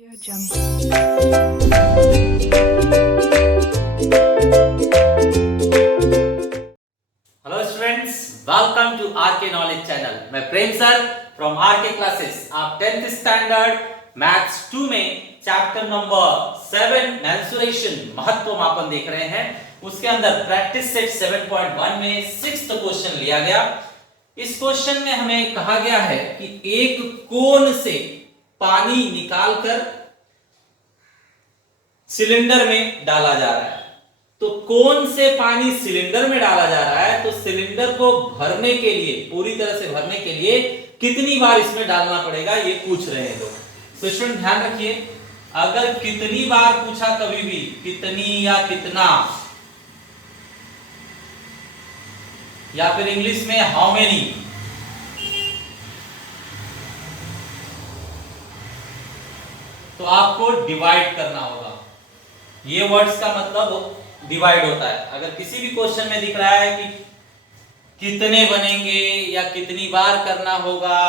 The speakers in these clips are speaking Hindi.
Audio Jungle. Hello students, welcome to R K knowledge channel. मैं Prem sir from R K classes. आप 10th स्टैंडर्ड मैथ्स 2 में चैप्टर नंबर 7 मेंसुरेशन महत्व मापन देख रहे हैं। उसके अंदर प्रैक्टिस सेट 7.1 में 6th क्वेश्चन लिया गया। इस क्वेश्चन में हमें कहा गया है कि एक कोन से पानी निकालकर सिलेंडर में डाला जा रहा है। तो कौन से पानी सिलेंडर में डाला जा रहा है, तो सिलेंडर को भरने के लिए, पूरी तरह से भरने के लिए कितनी बार इसमें डालना पड़ेगा, ये पूछ रहे हैं लोग। तो स्टूडेंट ध्यान रखिए, अगर कितनी बार पूछा कभी भी, कितनी या कितना, या फिर इंग्लिश में हाउ मेनी, तो आपको डिवाइड करना होगा। ये वर्ड्स का मतलब डिवाइड होता है। अगर किसी भी क्वेश्चन में दिख रहा है कि कितने बनेंगे या कितनी बार करना होगा,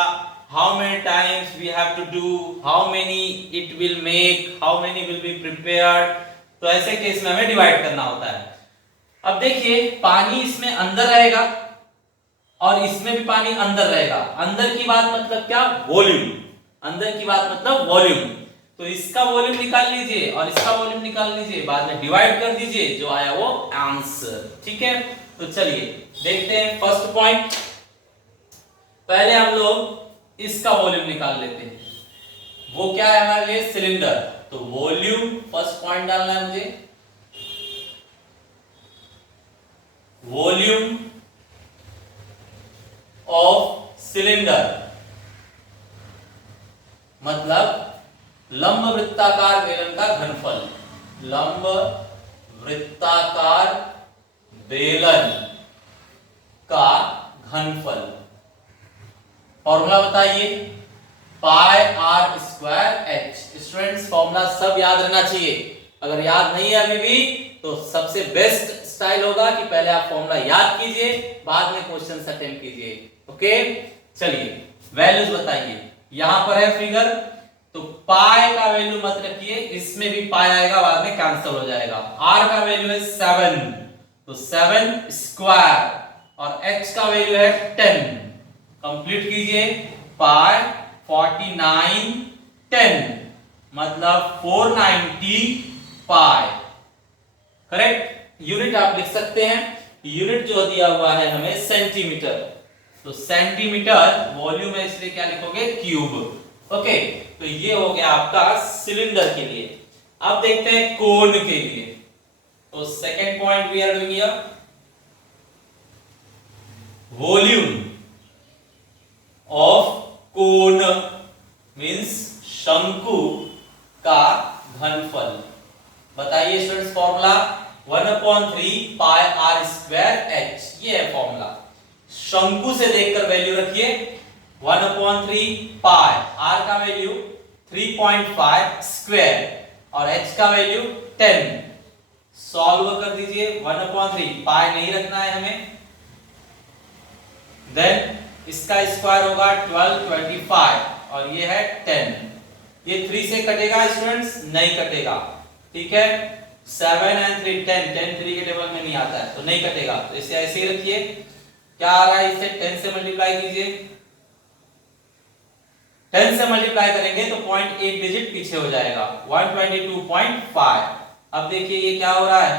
how many times we have to do, how many it will make, how many will be prepared, तो ऐसे केस में हमें डिवाइड करना होता है। अब देखिए, पानी इसमें अंदर रहेगा और इसमें भी पानी अंदर रहेगा। अंदर की बात मतलब क्या? वॉल्यूम। अंदर की बात मतलब वॉल्यूम। तो इसका वॉल्यूम निकाल लीजिए और इसका वॉल्यूम निकाल लीजिए, बाद में डिवाइड कर दीजिए, जो आया वो आंसर। ठीक है, तो चलिए देखते हैं फर्स्ट पॉइंट। पहले हम लोग इसका वॉल्यूम निकाल लेते हैं। वो क्या है हमारे लिए? सिलेंडर। तो वॉल्यूम फर्स्ट पॉइंट डालना है मुझे, वॉल्यूम ऑफ सिलेंडर मतलब लंब वृत्ताकार बेलन का घनफल। लंब वृत्ताकार बेलन का घनफल। फॉर्मूला बताइए, pi r square h. Students, formula सब याद रहना चाहिए। अगर याद नहीं है अभी भी, तो सबसे बेस्ट स्टाइल होगा कि पहले आप फॉर्मूला याद कीजिए, बाद में क्वेश्चन अटेम्प्ट कीजिए। ओके, चलिए वैल्यूज बताइए। यहां पर है फिगर, तो पाई का वैल्यू मत रखिए, इसमें भी पाई आएगा, बाद में कैंसिल हो जाएगा। आर का वैल्यू है 7, तो 7 स्क्वायर, और एच का वैल्यू है 10। कंप्लीट कीजिए, पाई 49 10 मतलब 490 पाई। करेक्ट। यूनिट आप लिख सकते हैं, यूनिट जो दिया हुआ है हमें सेंटीमीटर, तो सेंटीमीटर वॉल्यूम है, इसलिए क्या लिखोगे? क्यूब। ओके, तो ये हो गया आपका सिलेंडर के लिए। अब देखते हैं कोन के लिए। तो second point we are doing here, volume of cone means शंकु का घनफल। बताइए students, formula 1/3 pi r square h, ये है फॉर्मूला। शंकु से देखकर वैल्यू रखिए, 1/3 पाई, आर का वैल्यू 3.5 स्क्वायर और एच का वैल्यू 10। सॉल्व कर दीजिए, 1/3 पाई नहीं रखना है हमें, देन इसका स्क्वायर होगा 12 25 और ये है 10। ये 3 से कटेगा स्टूडेंट्स? नहीं कटेगा। ठीक है, 7 and 3 10, 10 3 के टेबल में नहीं आता है, तो नहीं कटेगा। तो इसे ऐसे ही रखिए। क्या आ रहा है? इसे 10 से मल्टीप्लाई कीजिए। 10 से मल्टीप्लाई करेंगे तो पॉइंट एक डिजिट पीछे हो जाएगा, 122.5। अब देखिए ये क्या हो रहा है?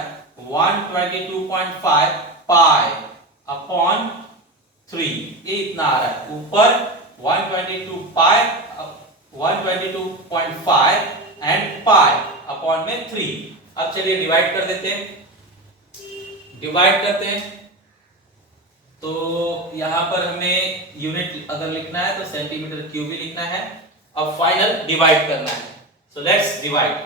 122.5 पाई अपॉन 3, ये इतना आ रहा है। ऊपर 122 पाई 122.5 एंड पाई अपॉन में 3। अब चलिए डिवाइड कर देते हैं। डिवाइड करते हैं तो यहां पर हमें यूनिट अगर लिखना है तो सेंटीमीटर क्यूब ही लिखना है। अब फाइनल डिवाइड करना है, so let's divide.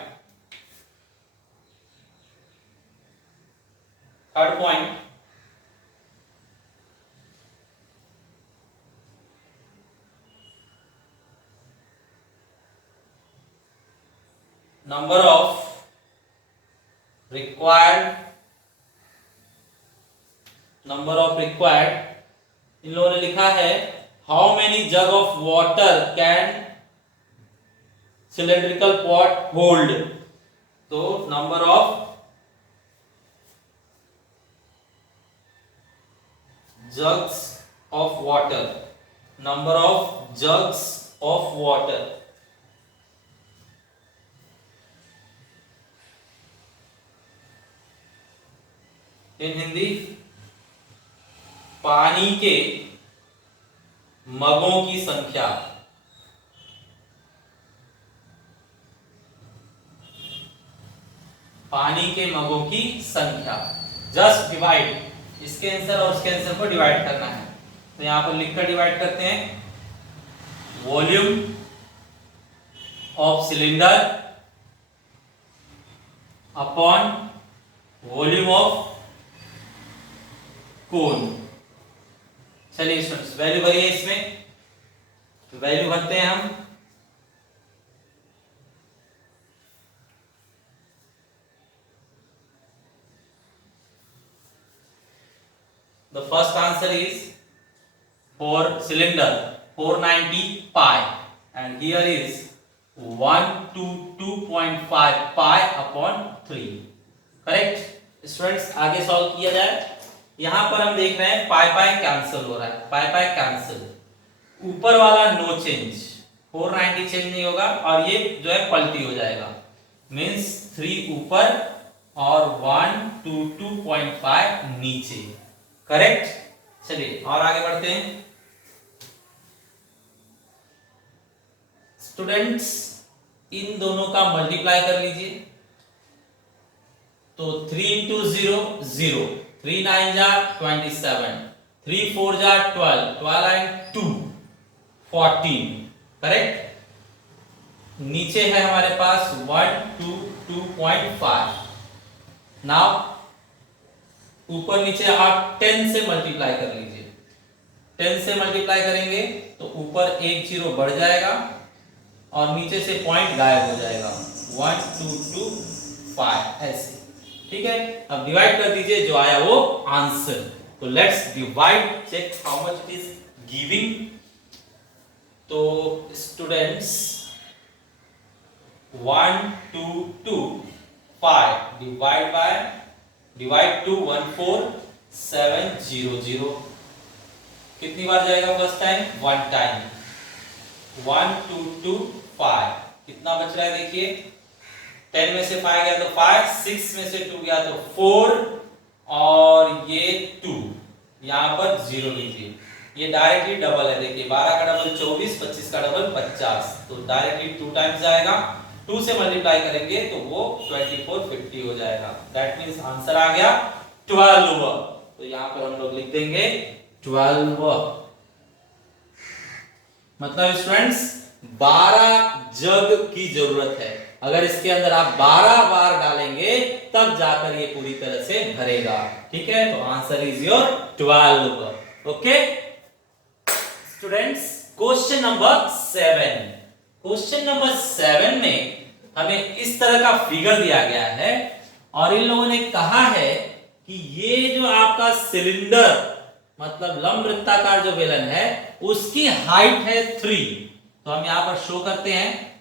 Third point, number of required, number of required, इन लोगों ने लिखा है how many jug of water can cylindrical pot hold? तो number of jugs of water, number of jugs of water. In Hindi, पानी के मगों की संख्या। पानी के मगों की संख्या। जस्ट डिवाइड, इसके आंसर और उसके आंसर को डिवाइड करना है। तो यहां पर लिखकर डिवाइड करते हैं, volume of cylinder upon volume of कोन। चलिए स्टूडेंट्स, वैल्यू भरिए इसमें, तो वैल्यू भरते हैं हम। The first answer is for cylinder 490 pi and here is 122.5 pi upon 3. Correct students, आगे सॉल्व किया जाए। यहां पर हम देख रहे हैं पाई पाई कैंसिल हो रहा है, पाई पाई कैंसिल, ऊपर वाला नो चेंज, 490 चेंज नहीं होगा और ये जो है पलटी हो जाएगा, मींस 3 ऊपर और 122.5 नीचे। करेक्ट। चलिए और आगे बढ़ते हैं स्टूडेंट्स, इन दोनों का मल्टीप्लाई कर लीजिए। तो 3 into 0 0, 3 9 जा 27, 3 4 जा 12, 12 and 2 14। करेक्ट। नीचे है हमारे पास 122.5। नाउ ऊपर नीचे आप 10 से मल्टीप्लाई कर लीजिए। 10 से मल्टीप्लाई करेंगे तो ऊपर एक जीरो बढ़ जाएगा और नीचे से पॉइंट गायब हो जाएगा, 1225 ऐसे। ठीक है, अब डिवाइड कर दीजिए, जो आया वो आंसर। तो let's divide, check how much it is giving. तो स्टूडेंट्स 122.5 डिवाइड टू 14700। कितनी बार जाएगा फर्स्ट टाइम? 1 टाइम। 1225 कितना बच रहा है देखिए, 10 में से 5 गया तो 5, 6 में से 2 गया तो 4 और ये 2, यहां पर 0 लीजिए। ये डायरेक्टली डबल है, देखिए 12 का डबल 24, 25 का डबल 50, तो डायरेक्टली 2 टाइम्स जाएगा। 2 से मल्टीप्लाई करेंगे तो वो 2450 हो जाएगा। दैट मींस आंसर आ गया 12। तो यहां पे हम लोग लिख देंगे 12। मतलब स्टूडेंट्स 12 जग की जरूरत है। अगर इसके अंदर आप 12 बार डालेंगे तब जाकर ये पूरी तरह से भरेगा। ठीक है, तो answer is your 12। Okay students, question number 7। Question number 7 में हमें इस तरह का फिगर दिया गया है और इन लोगों ने कहा है कि ये जो आपका सिलेंडर मतलब लंब वृत्ताकार जो बेलन है उसकी हाइट है 3। तो हम यहां पर शो करते हैं,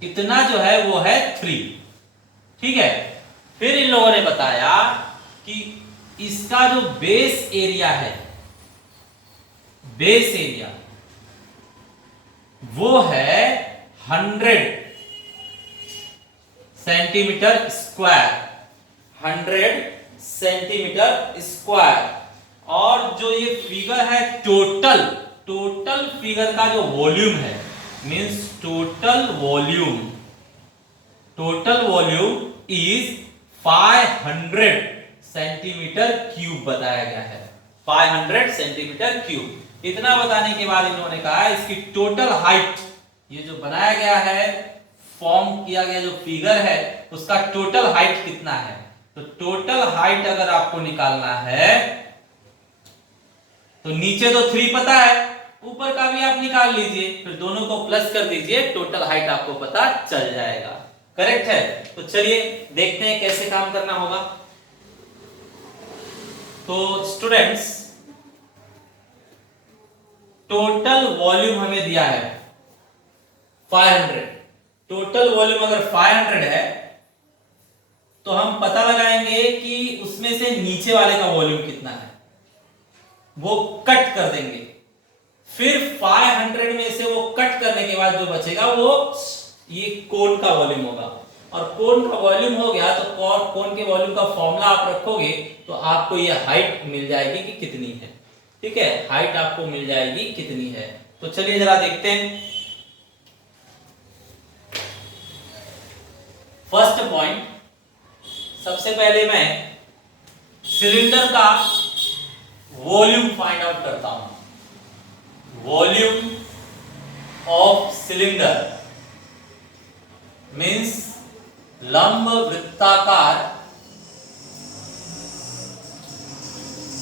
इतना जो है वो है 3। ठीक है, फिर इन लोगों ने बताया कि इसका जो बेस एरिया है, बेस एरिया वो है 100 सेंटीमीटर स्क्वायर, 100 सेंटीमीटर स्क्वायर। और जो ये फिगर है टोटल फिगर का जो वॉल्यूम है, means total volume is 500 centimetre cube बताया गया है, 500 सेंटीमीटर क्यूब। इतना बताने के बाद इन लोगों ने कहा इसकी टोटल हाइट, ये जो बनाया गया है, फॉर्म किया गया जो फिगर है, उसका टोटल हाइट कितना है। तो टोटल हाइट अगर आपको निकालना है तो नीचे तो 3 पता है, ऊपर का भी आप निकाल लीजिए, फिर दोनों को प्लस कर दीजिए, टोटल हाइट आपको पता चल जाएगा। करेक्ट है। तो चलिए देखते हैं कैसे काम करना होगा। तो स्टूडेंट्स टोटल वॉल्यूम हमें दिया है 500, टोटल वॉल्यूम अगर 500 है तो हम पता लगाएंगे कि उसमें से नीचे वाले का वॉल्यूम कितना है, वो कट कर देंगे। फिर 500 में से वो कट करने के बाद जो बचेगा वो ये कोन का वॉल्यूम होगा, और कोन का वॉल्यूम हो गया तो कोन के वॉल्यूम का फॉर्मूला आप रखोगे तो आपको ये हाइट मिल जाएगी कि कितनी है। ठीक है, हाइट आपको मिल जाएगी कितनी है। तो चलिए जरा देखते हैं। फर्स्ट पॉइंट, सबसे पहले मैं सिलेंडर का वॉल्यूम फाइंड आउट करता हूं। वॉल्यूम ऑफ सिलेंडर मीन्स लंब वृत्ताकार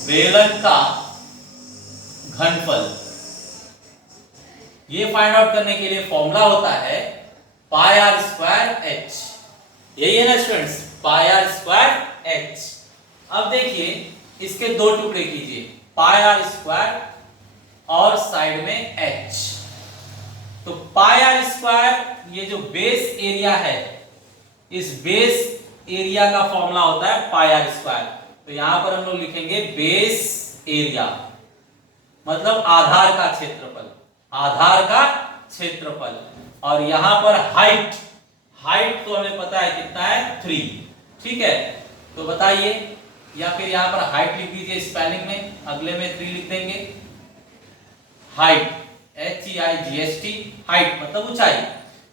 बेलन का घनफल। ये फाइंड आउट करने के लिए फॉर्मूला होता है पाई आर स्क्वायर एच। यही है ना students, pi r square h. अब देखिए इसके दो टुकड़े कीजिए, पाई आर स्क्वायर और साइड में एच। तो पाई आर स्क्वायर ये जो बेस एरिया है, इस बेस एरिया का फॉर्मूला होता है पाई आर स्क्वायर। तो यहां पर हम लोग लिखेंगे बेस एरिया मतलब आधार का क्षेत्रफल, आधार का क्षेत्रफल। और यहां पर हाइट, हाइट तो हमें पता है कितना है 3। ठीक है, तो बताइए, या फिर यहां पर हाइट लिख दीजिए स्पेलिंग में, अगले में 3 लिख देंगे। हाइट HEIGHT, हाइट मतलब ऊंचाई।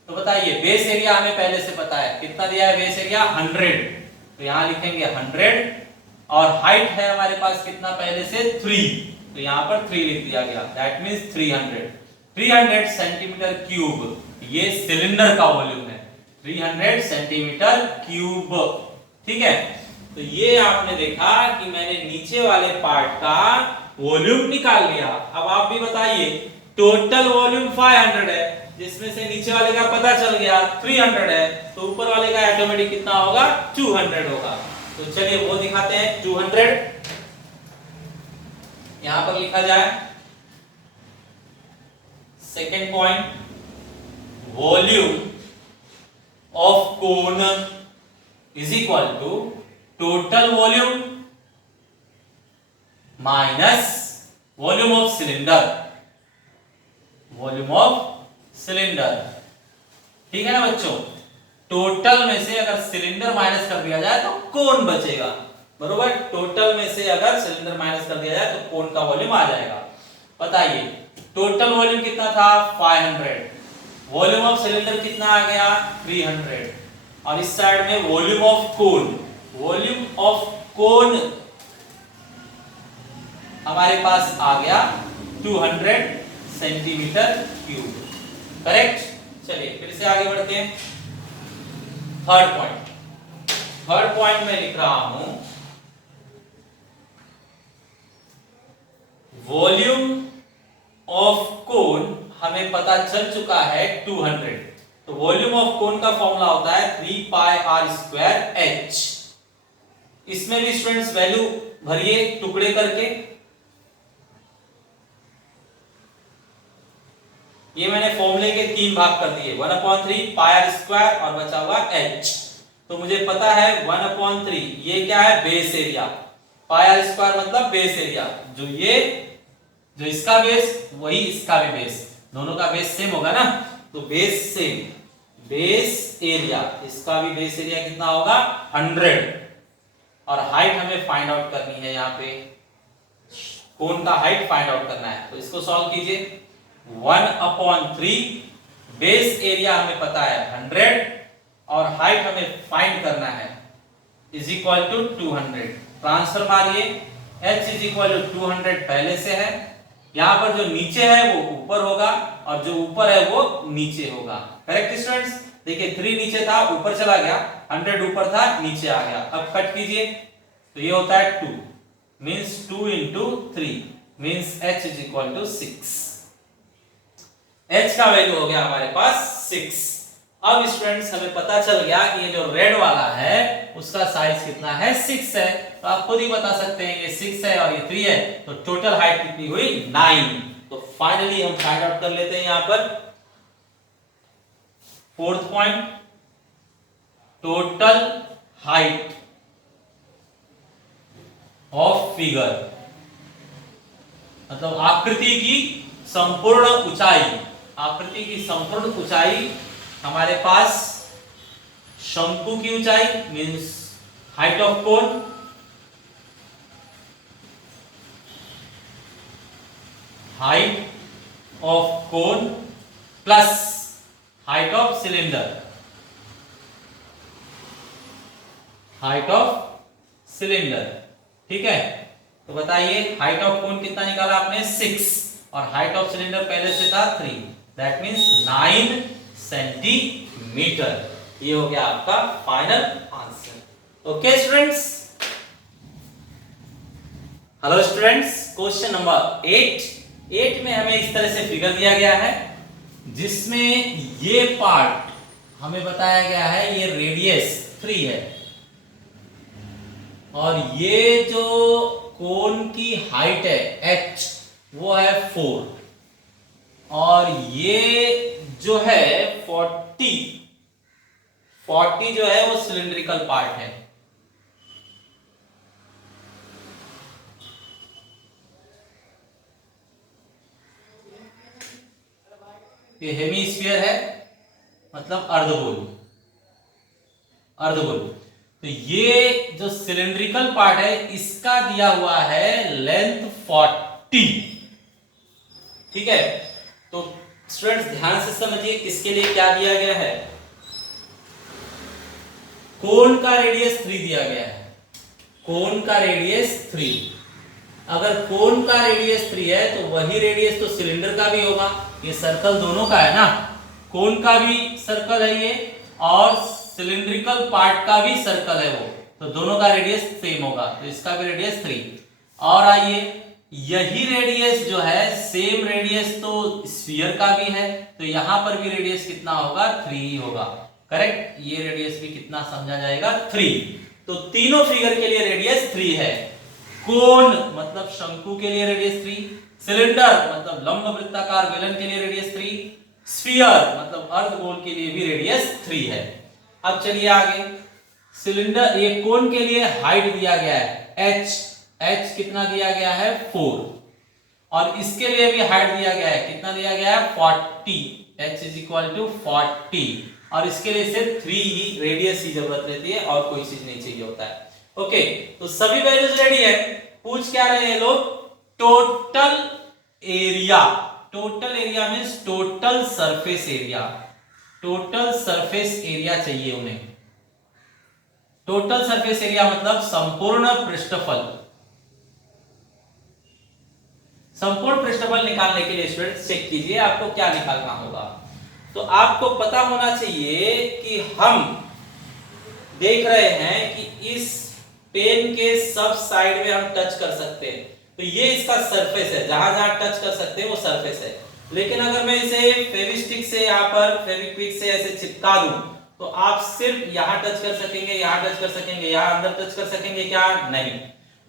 तो बताइए बेस एरिया हमें पहले से पता है कितना दिया है, बेस एरिया 100, तो यहां लिखेंगे 100। और हाइट है हमारे पास कितना पहले से 3, तो यहां पर 3 लिख दिया गया, दैट मींस 300 सेंटीमीटर क्यूब। ये सिलेंडर का वॉल्यूम है 300 सेंटीमीटर क्यूब। ठीक है, तो ये आपने देखा कि मैंने नीचे वाले पार्ट का वॉल्यूम निकाल लिया। अब आप भी बताइए, टोटल वॉल्यूम 500 है, जिसमें से नीचे वाले का पता चल गया 300 है, तो ऊपर वाले का ऑटोमेटिक कितना होगा 200 होगा। तो चलिए वो दिखाते हैं 200। यहां पर लिखा जाए second point, volume of cone is equal to total volume minus volume of cylinder, volume of cylinder. ठीक है ना बच्चों, टोटल में से अगर सिलेंडर माइनस कर दिया जाए तो कोन बचेगा, बरोबर। टोटल में से अगर सिलेंडर माइनस कर दिया जाए तो कोन का वॉल्यूम आ जाएगा। बताइए टोटल वॉल्यूम कितना था 500, वॉल्यूम ऑफ सिलेंडर कितना आ गया 300, और इस साइड में volume of cone, volume of कोन हमारे पास आ गया 200 सेंटीमीटर क्यूब। करेक्ट। चलिए फिर से आगे बढ़ते हैं। थर्ड पॉइंट, थर्ड पॉइंट में लिख रहा हूं वॉल्यूम ऑफ कोन हमें पता चल चुका है 200, तो वॉल्यूम ऑफ कोन का फॉर्मूला होता है 3 पाई आर स्क्वायर एच। इसमें भी स्टूडेंट्स वैल्यू भरिए टुकड़े करके। ये मैंने फॉर्मूले के 3 भाग कर दिए, 1/3 पाई आर स्क्वायर और बचा हुआ h। तो मुझे पता है 1/3 ये क्या है base area, pi r square मतलब बेस एरिया, जो ये जो इसका बेस वही इसका भी बेस, दोनों का बेस सेम होगा ना, तो बेस सेम, बेस एरिया, इसका भी बेस एरिया कितना होगा 100। और हाइट हमें फाइंड आउट करनी है, यहाँ पे कोन का हाइट फाइंड आउट करना है। तो इसको सॉल्व कीजिए, 1/3 बेस एरिया हमें पता है 100 और हाइट हमें फाइंड करना है इज इक्वल टू 200। ट्रांसफर मारिए, h इज इक्वल टू 200 पहले से है, यहां पर जो नीचे है वो ऊपर होगा और जो ऊपर है वो नीचे होगा। करेक्ट स्टूडेंट्स, देखिए 3 नीचे था ऊपर चला गया, 100 ऊपर था नीचे आ गया। अब कट कीजिए तो ये होता है 2 means 2 into 3 means h is equal to 6। h का वैल्यू हो गया हमारे पास 6। अब स्टूडेंट्स हमें पता चल गया कि ये जो रेड वाला है उसका साइज कितना है 6 है। तो आप खुद ही बता सकते हैं ये 6 है और ये 3 है, तो टोटल हाइट कितनी हुई 9। तो फाइनली हम फाइंड आउट कर लेते हैं यहाँ पर fourth point, total height of figure, मतलब आकृति की संपूर्ण ऊंचाई। आकृति की संपूर्ण ऊंचाई हमारे पास शंकु की ऊंचाई means height of cone, height of cone plus height of cylinder, height of cylinder. ठीक है, तो बताइए हाइट ऑफ कोन कितना निकाला आपने 6 और हाइट ऑफ सिलेंडर पहले से था 3, दैट मींस 9 सेंटीमीटर। ये हो गया आपका final answer. Okay students, hello students, question number 8 में हमें इस तरह से फिगर दिया गया है जिसमें ये पार्ट हमें बताया गया है, ये रेडियस 3 है और ये जो कोन की हाइट है h वो है 4 और ये जो है 40 जो है वो सिलिंड्रिकल पार्ट है। ये हेमीस्फीयर है, मतलब अर्धगोल। तो ये जो सिलिंड्रिकल पार्ट है इसका दिया हुआ है लेंथ 40। ठीक है, तो स्टूडेंट्स ध्यान से समझिए किसके लिए क्या दिया गया है। कोन का रेडियस 3 दिया गया है, कोन का रेडियस 3। अगर कोन का रेडियस 3 है तो वही रेडियस तो सिलेंडर का भी होगा। ये सर्कल दोनों का है ना, कोन का भी सर्कल है ये और सिलिंड्रिकल पार्ट का भी सर्कल है वो, तो दोनों का रेडियस सेम होगा, तो इसका भी रेडियस 3। और आइए यही रेडियस जो है सेम रेडियस तो स्फीयर का भी है, तो यहां पर भी रेडियस कितना होगा 3 होगा। करेक्ट, ये रेडियस भी कितना समझा जाएगा 3। तो तीनों फिगर के लिए रेडियस 3 है। कोन मतलब शंकु के लिए रेडियस 3, सिलेंडर मतलब लंब वृत्ताकार बेलन के लिए रेडियस 3, स्फीयर मतलब अर्धगोल के लिए भी रेडियस 3 है। अब चलिए आगे, सिलेंडर ये कोन के लिए हाइट दिया गया है h कितना दिया गया है 4 और इसके लिए भी हाइट दिया गया है, कितना दिया गया है 40, h इज इक्वल टू 40 और इसके लिए सिर्फ 3 ही रेडियस की जरूरत रहती है और कोई चीज नहीं चाहिए होता है। ओके, तो सभी वैल्यूज रेडी है। पूछ क्या रहे हैं लोग, total area. Total area means total surface area, total surface area चाहिए उन्हें। टोटल सरफेस एरिया मतलब संपूर्ण पृष्ठफल। संपूर्ण पृष्ठफल निकालने के लिए स्टूडेंट्स चेक कीजिए आपको क्या निकालना होगा। तो आपको पता होना चाहिए कि हम देख रहे हैं कि इस पेन के सब साइड में हम टच कर सकते हैं, तो ये इसका सरफेस है, जहां जहां टच कर सकते हैं वो सरफेस है। लेकिन अगर मैं इसे फेविस्टिक से यहाँ पर फेविक्विक से ऐसे चिपका दूं तो आप सिर्फ यहां टच कर सकेंगे, यहां टच कर सकेंगे, यहां अंदर टच कर सकेंगे क्या? नहीं।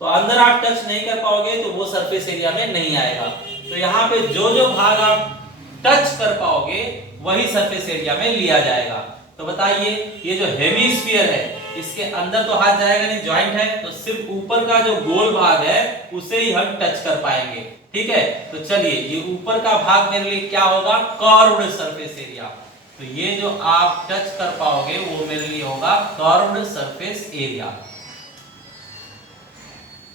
तो अंदर आप टच नहीं कर पाओगे तो वो सरफेस एरिया में नहीं आएगा। तो यहाँ पे जो जो भाग आप टच कर पाओगे वही सरफेस एरिया में लिया जाएगा। तो बताइए ये जो हेमीस्फीयर है इसके अंदर तो हाथ जाएगा नहीं, ज्वाइंट है, तो सिर्फ ऊपर का जो गोल भाग है उसे ही हम टच कर पाएंगे। ठीक है, तो चलिए ये ऊपर का भाग मेरे लिए क्या होगा, कर्व्ड सरफेस एरिया। तो ये जो आप टच कर पाओगे वो मेरे लिए होगा कर्व्ड सरफेस एरिया।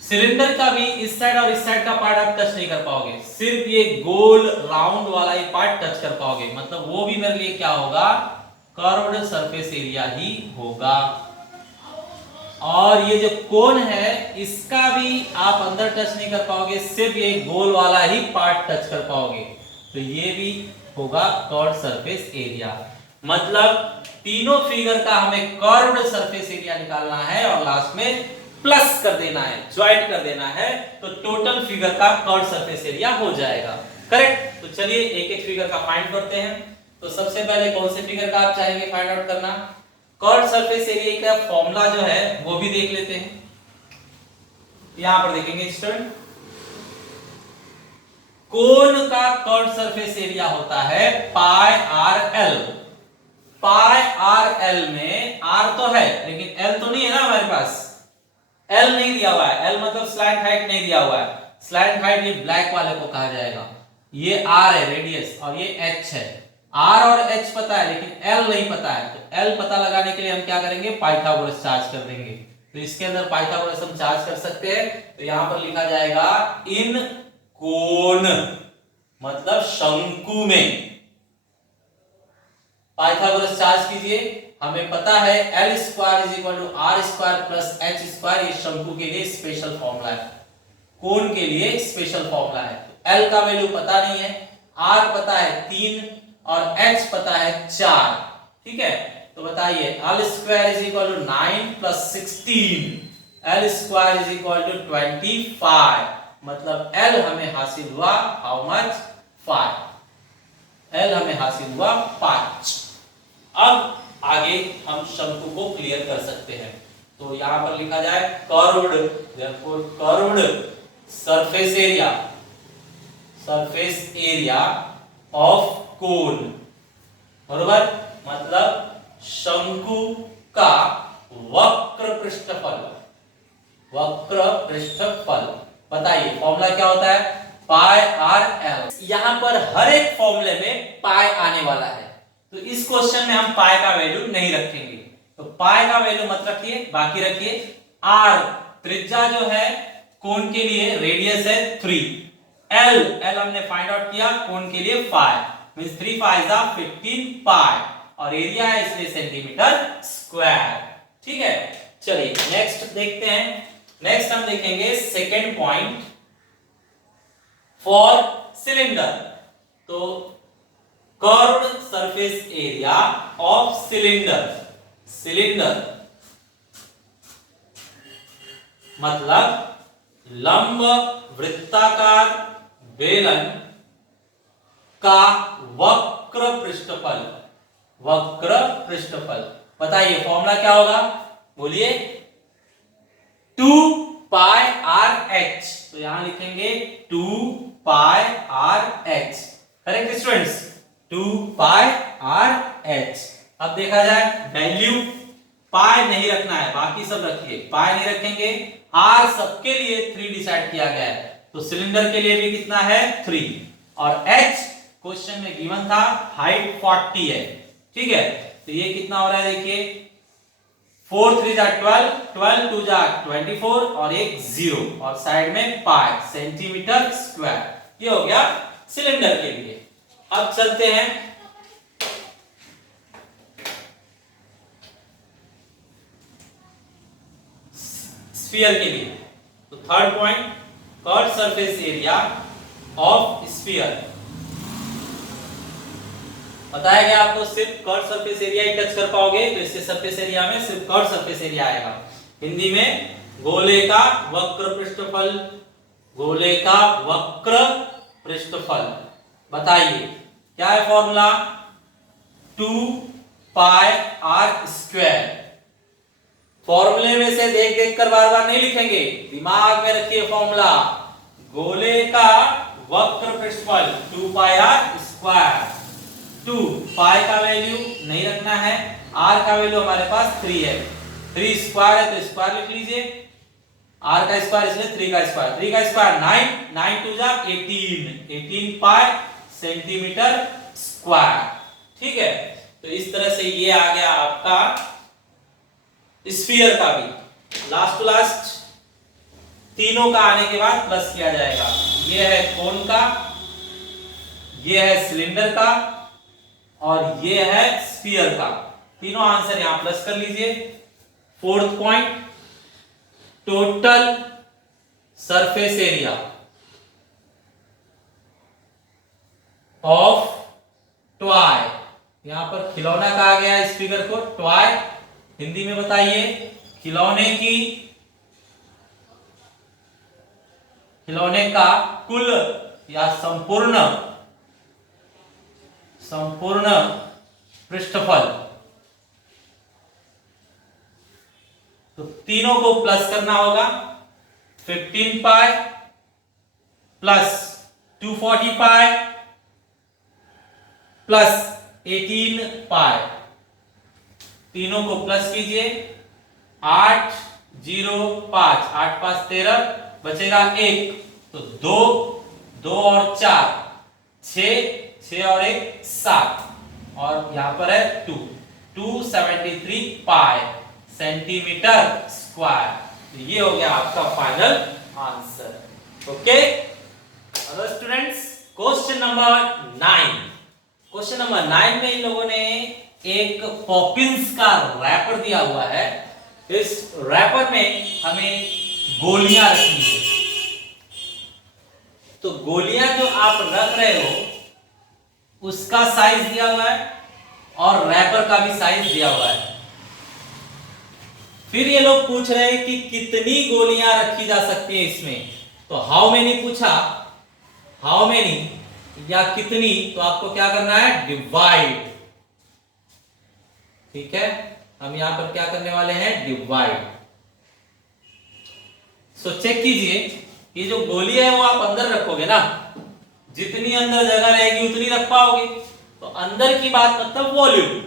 सिलेंडर का भी इस साइड और इस साइड का पार्ट आप टच नहीं कर पाओगे, सिर्फ ये गोल राउंड वाला ही पार्ट टच कर पाओगे, मतलब वो भी मेरे लिए क्या होगा, कर्व्ड सरफेस एरिया ही होगा। और ये जो कोन है इसका भी आप अंदर टच नहीं कर पाओगे, सिर्फ ये गोल वाला ही पार्ट टच कर पाओगे, तो ये भी होगा कर्व्ड सरफेस एरिया। मतलब तीनों फिगर का हमें कर्व्ड सरफेस एरिया निकालना है और लास्ट में प्लस कर देना है, ज्वाइंट कर देना है, तो टोटल फिगर का कर्व्ड सरफेस एरिया हो जाएगा। करेक्ट। तो चलिए एक एक फिगर का फाइंड करते हैं। तो सबसे पहले कौन से फिगर का आप चाहेंगे फाइंड आउट करना? कर्व्ड सरफेस एरिया का फॉर्मूला जो है वो भी देख लेते हैं। यहां पर देखेंगे स्टूडेंट, कोन का कर्व्ड सरफेस एरिया होता है पाई आर एल। पाई आर एल में आर तो है लेकिन एल तो नहीं है ना हमारे पास, एल नहीं दिया हुआ है, एल मतलब स्लैंट हाइट नहीं दिया हुआ है। स्लैंट हाइट ये ब्लैक वाले को कहा जाएगा। ये आर है रेडियस और ये एच है। आर और एच पता है लेकिन एल नहीं पता है, तो एल पता लगाने के लिए हम क्या करेंगे, पाइथागोरस चार्ज कर देंगे। तो इसके अंदर पाइथागोरस हम चार्ज कर सकते हैं। तो यहां पर लिखा जाएगा इन कोन, मतलब शंकु में। पाइथागोरस चार्ज कीजिए। हमें पता है L square is equal to r square plus h square, ये शंकु के लिए स्पेशल फॉर्मूला है, कोन के लिए स्पेशल फॉर्मूला है। तो L का वैल्यू पता नहीं है, R पता है 3 और H पता है 4। ठीक है, तो बताइए L square is equal to 9 plus 16, L square is equal to 25, मतलब L हमें हासिल हुआ हाउ मच, 5। L हमें हासिल हुआ 5। अब आगे हम शंकु को क्लियर कर सकते हैं। तो यहां पर लिखा जाए curved, therefore curved surface area of cone, बरोबर, मतलब शंकु का वक्र पृष्ठफल। वक्र पृष्ठफल बताइए फॉर्मूला क्या होता है, पाई आर एल। यहां पर हर एक फॉर्मूले में पाई आने वाला है, तो इस क्वेश्चन में हम पाई का वैल्यू नहीं रखेंगे। तो पाई का वैल्यू मत रखिए, बाकी रखिए आर, त्रिज्या जो है कोन के लिए, रेडियस है 3, एल हमने फाइंड आउट किया कोन के लिए 5, मींस 3 5 15 पाई, और एरिया है इसलिए सेंटीमीटर स्क्वायर। ठीक है, चलिए नेक्स्ट देखते हैं। नेक्स्ट हम देखेंगे सेकंड पॉइंट फॉर सिलेंडर। तो curved surface area of cylinder, cylinder मतलब लंब वृत्ताकार बेलन का वक्र पृष्ठफल। वक्र पृष्ठफल बताइए फॉर्मूला क्या होगा, बोलिए, 2 पाई आर एच। तो यहां लिखेंगे 2 पाई आर एच, करेक्ट स्टूडेंट्स, 2 पाई आर एच। अब देखा जाए वैल्यू, पाई नहीं रखना है, बाकी सब रखिए, पाई नहीं रखेंगे। आर सबके लिए 3 डिसाइड किया गया है, तो सिलेंडर के लिए भी कितना है 3, और एच क्वेश्चन में गिवन था हाइट 40 है। ठीक है, तो ये कितना हो रहा है देखिए, 4 3 जा 12, 12 2 जा 24 और एक 0 और साइड में पाई, सेंटीमीटर स्क्वायर। ये हो गया सिलेंडर के लिए। अब चलते हैं स्फीयर के लिए। तो third point, curved surface area of sphere. बताया गया आपको सिर्फ कर्व्ड सरफेस एरिया ही टच कर पाओगे, तो इससे सरफेस एरिया में सिर्फ कर्व्ड सरफेस एरिया आएगा। हिंदी में गोले का वक्र पृष्ठफल, गोले का वक्र पृष्ठफल। बताइए क्या है फॉर्मूला, 2 पाई आर स्क्वायर। फॉर्मूले में से देख देख कर बार बार नहीं लिखेंगे, दिमाग में रखिए फॉर्मूला, गोले का वक्र पृष्ठफल 2 पाई आर स्क्वायर। 2 पाई का वैल्यू नहीं रखना है, आर का वैल्यू हमारे पास 3 है, 3 स्क्वायर है तो स्क्वायर लिख लीजिए, आर का स्क्वायर इसलिए 3 का स्क्वायर, 3 का स्क्वायर 9, 9 2 जा 18, 18 पाई सेंटीमीटर स्क्वायर। ठीक है, तो इस तरह से ये आ गया आपका स्फीयर का भी। लास्ट टू लास्ट तीनों का आने के बाद प्लस किया जाएगा। ये है कोन का, ये है सिलेंडर का और ये है स्फीयर का। तीनों आंसर यहां प्लस कर लीजिए। Fourth point, total surface area of toy. यहां पर खिलौना कहा गया है इस फिगर को, टॉय हिंदी में बताइए, खिलौने की, खिलौने का कुल या संपूर्ण, संपूर्ण पृष्ठफल। तो तीनों को प्लस करना होगा, 15 पाई प्लस 240 पाई प्लस 18 पाई, तीनों को प्लस कीजिए, 8 0 5, 8 5 13, बचेगा 1, तो 2 2 और 4 6, 6 और 1 7, और यहां पर है 2 273 पाई सेंटीमीटर स्क्वायर। तो ये हो गया आपका final answer. Okay students, question number 9। Question number 9 में इन लोगों ने एक पॉपिंस का रैपर दिया हुआ है। इस रैपर में हमें गोलियां रखनी है। तो गोलियां जो आप रख रहे हो उसका साइज दिया हुआ है और रैपर का भी साइज दिया हुआ है। फिर ये लोग पूछ रहे हैं कि कितनी गोलियां रखी जा सकती है इसमें। तो हाउ मेनी पूछा, हाउ मेनी या कितनी, तो आपको क्या करना है, डिवाइड। ठीक है, हम यहां पर क्या करने वाले हैं, डिवाइड। सो चेक कीजिए, ये जो गोली है वो आप अंदर रखोगे ना, जितनी अंदर जगह रहेगी उतनी रख पाओगे। तो अंदर की बात मतलब वॉल्यूम,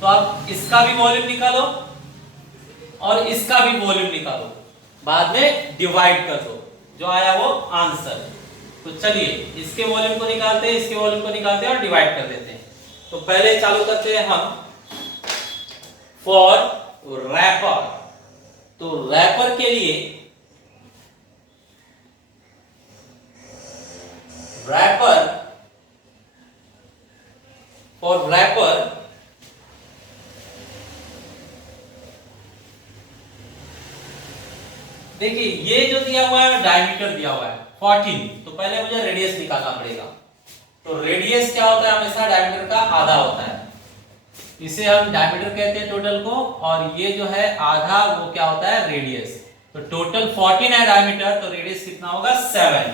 तो आप इसका भी वॉल्यूम निकालो और इसका भी वॉल्यूम निकालो, बाद में डिवाइड कर दो, जो आया वो आंसर। तो चलिए इसके वॉल्यूम को निकालते हैं, इसके वॉल्यूम को निकालते हैं और डिवाइड कर देते हैं। तो पहले चालू करते हैं हम फॉर रैपर। तो रैपर के लिए फॉर रैपर देखिए, ये जो दिया हुआ है डायमीटर दिया हुआ है 14, तो पहले मुझे रेडियस निकालना पड़ेगा। तो रेडियस क्या होता है, हमेशा डायमीटर का आधा होता है, इसे हम डायमीटर कहते हैं टोटल को, और ये जो है आधा वो क्या होता है, रेडियस। तो टोटल 14 है डायमीटर, तो रेडियस कितना होगा, 7।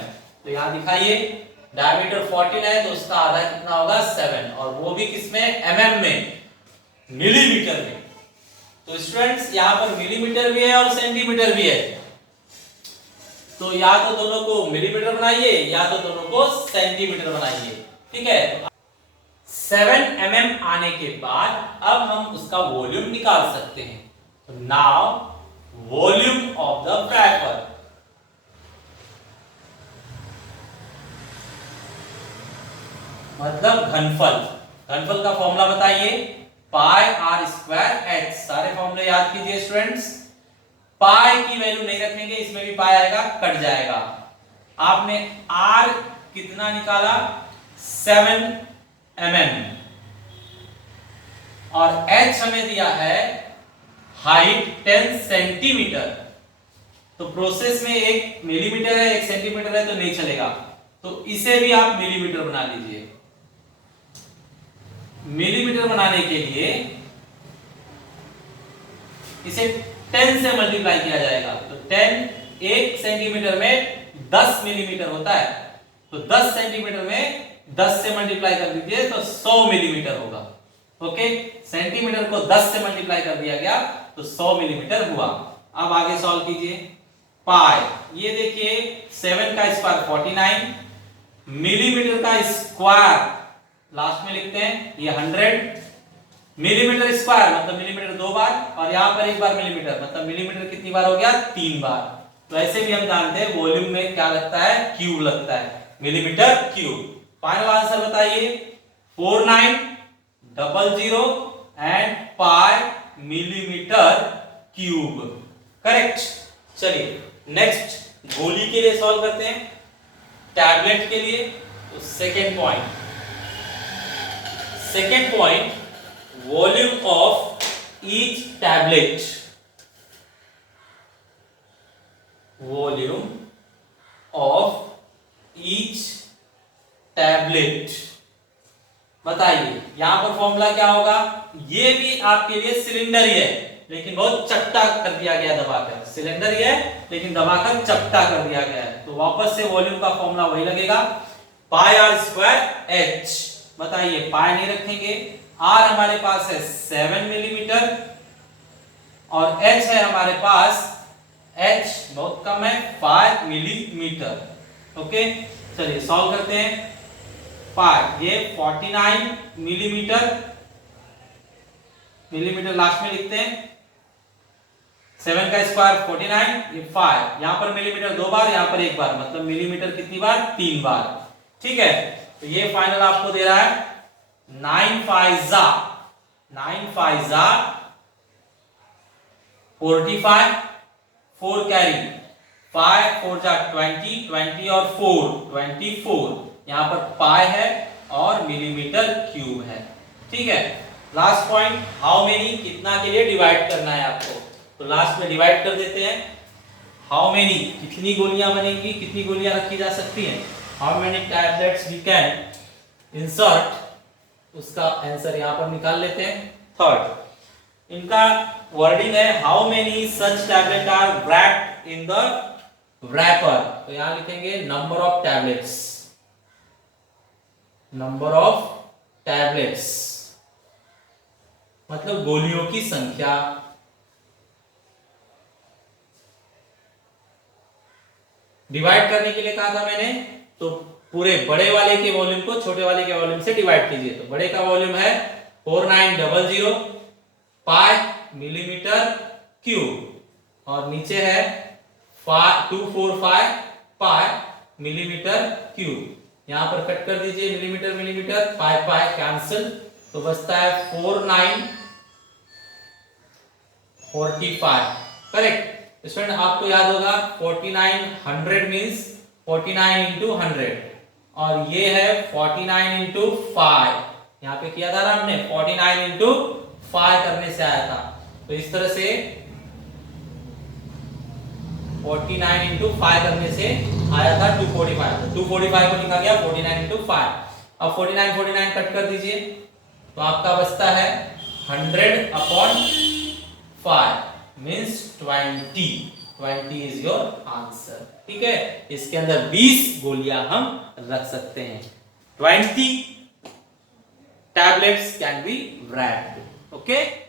तो यहां दिखाइए, डायमीटर 14 है तो उसका आधा कितना होगा, 7, और वो भी किसमें, एमएम में, मिलीमीटर में। तो स्टूडेंट्स यहां पर मिलीमीटर भी है और सेंटीमीटर भी है, तो या तो दोनों को मिलीमीटर बनाइए या तो दोनों को सेंटीमीटर बनाइए। ठीक है, 7 mm आने के बाद अब हम उसका वॉल्यूम निकाल सकते हैं। तो now volume of the wrapper, मतलब घनफल। घनफल का फॉर्मूला बताइए, पाई आर स्क्वायर एच। सारे फॉर्मूले याद कीजिए स्टूडेंट्स। पाई की वैल्यू नहीं रखेंगे, इसमें भी पाई आएगा, कट जाएगा। आपने आर कितना निकाला, 7 mm, और एच हमें दिया है हाइट 10 सेंटीमीटर। तो प्रोसेस में एक मिलीमीटर है एक सेंटीमीटर है तो नहीं चलेगा, तो इसे भी आप मिलीमीटर बना लीजिए। मिलीमीटर बनाने के लिए इसे 10 से मल्टीप्लाई किया जाएगा। तो 10 1 सेंटीमीटर में 10 मिलीमीटर होता है, तो 10 सेंटीमीटर में 10 से मल्टीप्लाई कर दीजिए तो 100 मिलीमीटर होगा। ओके, सेंटीमीटर को 10 से मल्टीप्लाई कर दिया गया तो 100 मिलीमीटर हुआ। अब आगे सॉल्व कीजिए। पाई, ये देखिए 7 का स्क्वायर 49, मिलीमीटर का स्क्वायर लास्ट में लिखते हैं, ये 100 मिलीमीटर स्क्वायर मतलब मिलीमीटर 2 बार, और यहां पर 1 बार मिलीमीटर, मतलब मिलीमीटर कितनी बार हो गया, 3 बार। तो ऐसे भी हम जानते हैं वॉल्यूम में क्या लगता है, क्यूब लगता है, मिलीमीटर क्यूब। फाइनल आंसर बताइए, 4900 and pi millimetre cube, correct. चलिए नेक्स्ट गोली के लिए सॉल्व करते हैं, टैबलेट के लिए। तो second point, volume of each tablet, volume of each tablet बताइए। यहां पर फॉर्मूला क्या होगा, ये भी आपके लिए सिलेंडर ही है लेकिन बहुत चपटा कर दिया गया दबाकर, सिलेंडर ही है लेकिन दबाकर चपटा कर दिया गया है। तो वापस से वॉल्यूम का फॉर्मूला वही लगेगा, पाई आर स्क्वायर एच। बताइए, पाई नहीं रखेंगे, आर हमारे पास है 7 मिलीमीटर और एच है हमारे पास, एच बहुत कम है 5 मिलीमीटर। ओके, चलिए सॉल्व करते हैं। पाई ये 49 मिलीमीटर मिलीमीटर लास्ट में लिखते हैं। 7 का स्क्वायर 49, ये 5, यहां पर मिलीमीटर 2 बार, यहां पर 1 बार, मतलब मिलीमीटर कितनी बार? 3 बार। ठीक है, तो ये फाइनल आपको दे रहा है 9 5 जा 45, 4 कैरी, 5 4 जा 20, 20 और 4 24, यहां पर पाई है और मिलीमीटर क्यूब है। ठीक है, लास्ट पॉइंट, हाउ मेनी, कितना के लिए डिवाइड करना है आपको, तो लास्ट में डिवाइड कर देते हैं। हाउ मेनी, कितनी गोलियां बनेंगी, कितनी गोलियां रखी जा सकती हैं, how many tablets we can insert, उसका आंसर यहां पर निकाल लेते हैं। थर्ड, इनका वर्डिंग है how many such tablet are wrapped in the wrapper, तो यहां लिखेंगे number of tablets, number of tablets मतलब गोलियों की संख्या। डिवाइड करने के लिए कहा था मैंने, तो पूरे बड़े वाले के वॉल्यूम को छोटे वाले के वॉल्यूम से डिवाइड कीजिए, तो बड़े का वॉल्यूम है 4900 पाई मिलीमीटर क्यूब और नीचे है 245 पाई मिलीमीटर क्यूब। यहां पर कट कर दीजिए मिलीमीटर मिलीमीटर, पाई पाई कैंसिल, तो बचता है 4945। करेक्ट स्टूडेंट, आपको याद होगा 4900 मींस 49 इंटू 100 और ये है 49 इंटू 5, यहां पे किया था ना हमने 49 इंटू 5 करने से आया था, तो इस तरह से 49 इंटू 5 करने से आया था 245, तो 245 को लिखा गया 49 इंटू 5। अब 49 49 कट कर दीजिए, तो आपका बचता है 100 upon 5 means 20 is your answer. ठीक है, इसके अंदर 20 गोलियां हम रख सकते हैं। 20 tablets can be wrapped। Okay.